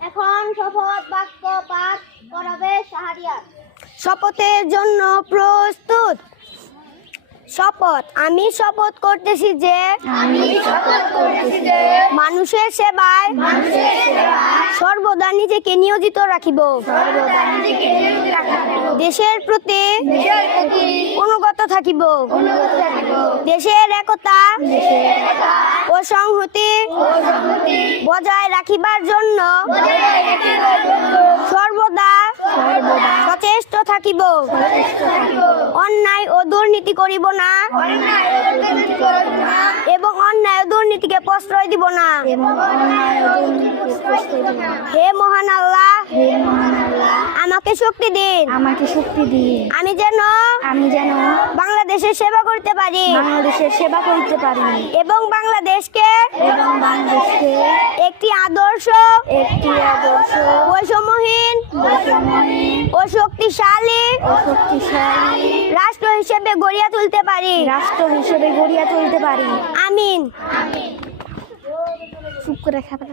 এখন শপথ বাক্য পাঠ করাবে শাহরিয়ার। শপথের জন্য প্রস্তুত। শপথ আমি শপথ করতেছি যে আমি শপথ করতেছি যে মানুষের সেবায় মানুষের সেবায় সর্বদা নিজেকে নিয়োজিত রাখিব। দেশের প্রতি অনুগত থাকিব। দেশের একতা ও সংহতি বজায় রাখিবার জন্য সর্বদা সচেষ্ট থাকিব। অন্যায় ও দুর্নীতি করিব না। দুর্নীতিকে প্রশ্রয় দিব না। হে মহান আল্লাহ আমাকে শক্তি দিন। আমাকে শক্তি দিয়ে আমি যেন আমি যেন বাংলাদেশের সেবা করতে পারি। বাংলাদেশের সেবা করতে পারি। এবং বাংলাদেশকে এবং বাংলাদেশকে একটি আদর্শ একটি আদর্শ বৈষম্যহীন ও শক্তিশালী ও শক্তিশালী রাষ্ট্র হিসেবে গড়িয়া তুলতে পারি। রাষ্ট্র হিসেবে গড়িয়া তুলতে পারি। আমিন। চুপ করে খাবে